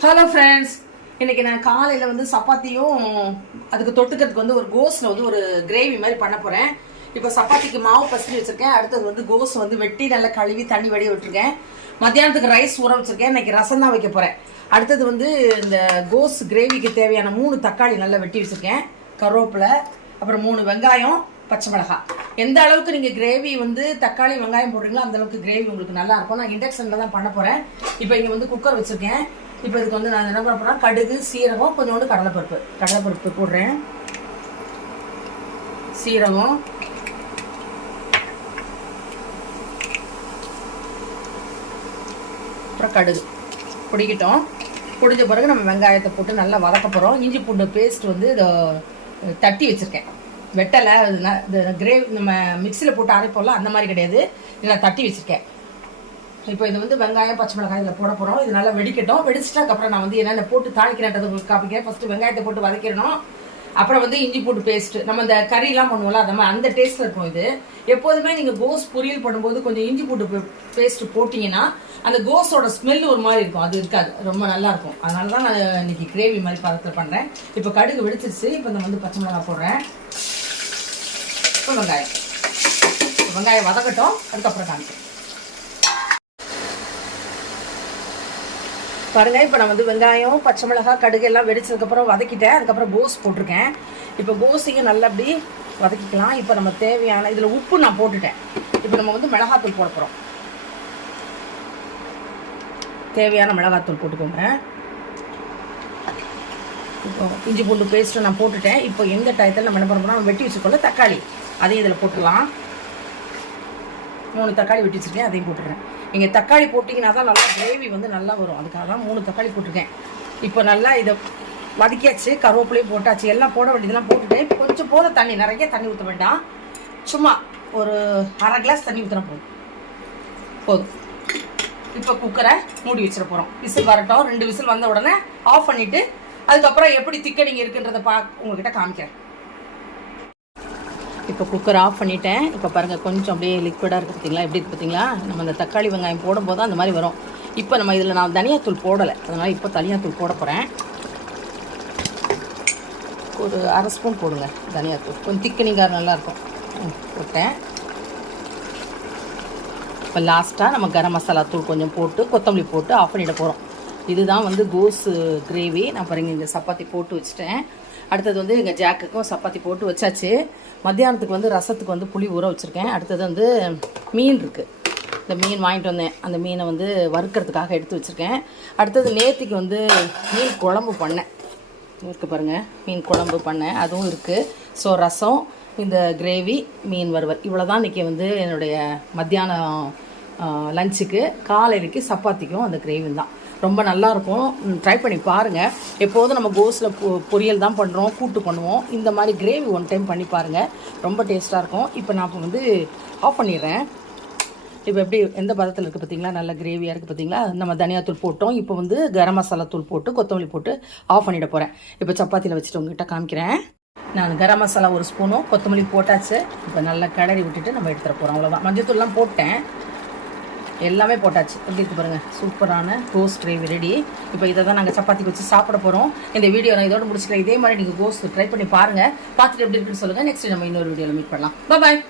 Hello friends, இன்னைக்கு நான் காலையில் வந்து சப்பாத்தியும் அதுக்கு தொட்டுக்கிறதுக்கு வந்து ஒரு கோஸில் வந்து ஒரு கிரேவி மாதிரி பண்ண போகிறேன். இப்போ சப்பாத்திக்கு மாவு பசங்க வச்சுருக்கேன். அடுத்தது வந்து கோஸ் வந்து வெட்டி நல்லா கழுவி தண்ணி வடிய விட்டுருக்கேன். மத்தியானத்துக்கு ரைஸ் ஊற வச்சுருக்கேன். இன்னைக்கு ரசம் தான் வைக்க போகிறேன். அடுத்தது வந்து இந்த கோஸ் கிரேவிக்கு தேவையான 3 தக்காளி நல்லா வெட்டி வச்சுருக்கேன். கருவேப்பிலை, அப்புறம் 3 வெங்காயம், பச்சை மிளகாய். எந்த அளவுக்கு நீங்கள் கிரேவி வந்து தக்காளி வெங்காயம் போடுறீங்களோ அந்த அளவுக்கு கிரேவி உங்களுக்கு நல்லா இருக்கும். நான் இண்டக்ஷனில் தான் பண்ண போகிறேன். இப்போ இங்கே வந்து குக்கர் வச்சுருக்கேன். இப்போ இதுக்கு வந்து நான் என்ன பண்ண போகிறேன், கடுகு, சீரகம், கொஞ்சோண்டு கடலைப்பருப்பு போடுறேன். சீரகம், அப்புறம் கடுகு பிடிக்கட்டும். பிடிச்ச பிறகு நம்ம வெங்காயத்தை போட்டு நல்லா வதக்க போகிறோம். இஞ்சி பூண்டு பேஸ்ட் வந்து இதை தட்டி வச்சுருக்கேன். வெட்டலை, இந்த கிரேவி நம்ம மிக்சியில் போட்டு அரைப்போம்ல அந்த மாதிரி கிடையாது, இதில் தட்டி வச்சுருக்கேன். இப்போ இது வந்து வெங்காயம், பச்சை மிளகாய் இதில் போட போகிறோம். இது நல்லா வெடிக்கட்டும். வெடிச்சிட்டாக்கப்புறம் நான் வந்து என்னென்ன போட்டு தாளிக்கிறேன்றது காப்பிக்கிறேன். ஃபஸ்ட்டு வெங்காயத்தை போட்டு வதக்கிடணும். அப்புறம் வந்து இஞ்சி பூண்டு பேஸ்ட்டு, நம்ம இந்த கறியெலாம் பண்ணுவோம்ல அந்த மாதிரி அந்த டேஸ்ட்டில் இருக்கும். இது எப்போதுமே நீங்கள் கோஸ் பொரியல் பண்ணும்போது கொஞ்சம் இஞ்சி பூண்டு பேஸ்ட்டு போட்டிங்கன்னா அந்த கோஸோட ஸ்மெல் ஒரு மாதிரி இருக்கும், அது இருக்காது, ரொம்ப நல்லா இருக்கும். அதனால தான் நான் இன்னைக்கு கிரேவி மாதிரி பதத்தில் பண்ணுறேன். இப்போ கடுகு வெடிச்சிருச்சு. இப்போ இந்த வந்து பச்சை மிளகாய் போடுறேன். இப்போ வெங்காயம் வதக்கட்டும், அதுக்கப்புறம் காமிக்கிறேன் பாருங்க. இப்போ நான் வந்து வெங்காயம், பச்சை மிளகாய், கடுகு எல்லாம் வெடிச்சதுக்கப்புறம் வதக்கிட்டேன். அதுக்கப்புறம் கோஸ் போட்டிருக்கேன். இப்போ கோஸையும் நல்லா அப்படி வதக்கிக்கலாம். இப்போ நம்ம தேவையான இதில் உப்பு நான் போட்டுட்டேன். இப்போ நம்ம வந்து மிளகாத்தூள் போட போகிறோம். தேவையான மிளகாத்தூள் போட்டுக்கோங்க. இப்போ இஞ்சி பூண்டு பேஸ்ட்டு நான் போட்டுட்டேன். இப்போ எந்த டயத்தில் நம்ம என்ன பண்ண போகிறோம், வெட்டி வச்சுக்கோல தக்காளி, அதையும் இதில் போட்டுடலாம். 3 தக்காளி வெட்டி வச்சுருக்கேன், அதையும் போட்டுடுறேன். நீங்கள் தக்காளி போட்டிங்கன்னா தான் நல்லா கிரேவி வந்து நல்லா வரும். அதுக்காக தான் 3 தக்காளி போட்டிருக்கேன். இப்போ நல்லா இதை வதக்கியாச்சு. கருவேப்பிலையும் போட்டாச்சு. எல்லாம் போட வேண்டியதெல்லாம் போட்டுட்டு இப்போ கொஞ்சம் போத தண்ணி, நிறைய தண்ணி ஊற்ற வேண்டாம், சும்மா ஒரு அரை கிளாஸ் தண்ணி ஊற்றினா போதும். இப்போ குக்கரை மூடி வச்சிட போகிறோம். விசில் வரட்டும். 2 விசில் வந்த உடனே ஆஃப் பண்ணிவிட்டு அதுக்கப்புறம் எப்படி திக்கடிங்க இருக்குன்றதை உங்ககிட்ட காமிக்கிறேன். இப்போ குக்கர் ஆஃப் பண்ணிட்டேன். இப்போ பாருங்கள், கொஞ்சம் அப்படியே லிக்விடாக இருக்குது பார்த்தீங்களா, எப்படி இருக்குது பார்த்தீங்களா. நம்ம அந்த தக்காளி வெங்காயம் போடும்போது அந்த மாதிரி வரும். இப்போ நம்ம இதில் நான் தனியாத்தூள் போடலை, அதனால் இப்போ தனியாத்தூள் போட போகிறேன். ஒரு அரை ஸ்பூன் போடுங்க தனியாத்தூள், கொஞ்சம் திக்கனிங்காக நல்லாயிருக்கும். போட்டேன். இப்போ லாஸ்ட்டாக நம்ம கரம் மசாலா தூள் கொஞ்சம் போட்டு கொத்தமல்லி போட்டு ஆஃப் பண்ணிட போகிறோம். இதுதான் வந்து கோஸ் கிரேவி. நான் பாருங்க இந்த சப்பாத்தி போட்டு வச்சுட்டேன். அடுத்தது வந்து எங்கள் ஜாக்குக்கும் சப்பாத்தி போட்டு வச்சாச்சு. மத்தியானத்துக்கு வந்து ரசத்துக்கு வந்து புளி ஊற வச்சுருக்கேன். அடுத்தது வந்து மீன் இருக்குது, இந்த மீன் வாங்கிட்டு வந்தேன். அந்த மீனை வந்து வறுக்கிறதுக்காக எடுத்து வச்சுருக்கேன். அடுத்தது நேற்றுக்கு வந்து மீன் குழம்பு பண்ணேன் இருக்குது பாருங்கள், மீன் குழம்பு பண்ணேன், அதுவும் இருக்குது. ஸோ ரசம், இந்த கிரேவி, மீன் வறுவல், இவ்வளோ தான் இன்றைக்கி வந்து என்னுடைய மத்தியானம் லஞ்சுக்கு. காலையிலைக்கு சப்பாத்திக்கும் அந்த கிரேவி தான். ரொம்ப நல்லாயிருக்கும், ட்ரை பண்ணி பாருங்கள். எப்போதும் நம்ம கோஸில் பொரியல் தான் பண்ணுறோம், கூட்டு பண்ணுவோம். இந்த மாதிரி கிரேவி ஒன் டைம் பண்ணி பாருங்கள், ரொம்ப டேஸ்ட்டாக இருக்கும். இப்போ நான் இப்போ வந்து ஆஃப் பண்ணிடுறேன். இப்போ எப்படி எந்த பதத்தில் இருக்குது பார்த்தீங்களா, நல்ல கிரேவியாக இருக்குது பார்த்தீங்களா. நம்ம தனியாத்தூள் போட்டோம். இப்போ வந்து கரம் மசாலா தூள் போட்டு கொத்தமல்லி போட்டு ஆஃப் பண்ணிட போகிறேன். இப்போ சப்பாத்தியில் வச்சுட்டு உங்ககிட்ட காமிக்கிறேன். நான் கரம் மசாலா 1 ஸ்பூனும் கொத்தமல்லி போட்டாச்சு. இப்போ நல்லா கிளறி விட்டுட்டு நம்ம எடுத்துகிட்டு போகிறோம். அவ்வளோதான். மஞ்சத்தூள்லாம் போட்டேன், எல்லாமே போட்டாச்சு. எப்படி இருக்குது பாருங்கள், சூப்பரான கோஸ் கிரேவி ரெடி. இப்போ இதை தான் நாங்கள் சப்பாத்திக்கு வச்சு சாப்பிட போகிறோம். இந்த வீடியோ நான் இதோட முடிச்சுக்கலாம். இதே மாதிரி நீங்கள் கோஸ் ட்ரை பண்ணி பாருங்கள். பார்த்துட்டு எப்படி இருக்குன்னு சொல்லுங்கள். நெக்ஸ்ட் நம்ம இன்னொரு வீடியோவில் மீட் பண்ணலாம். பாய்.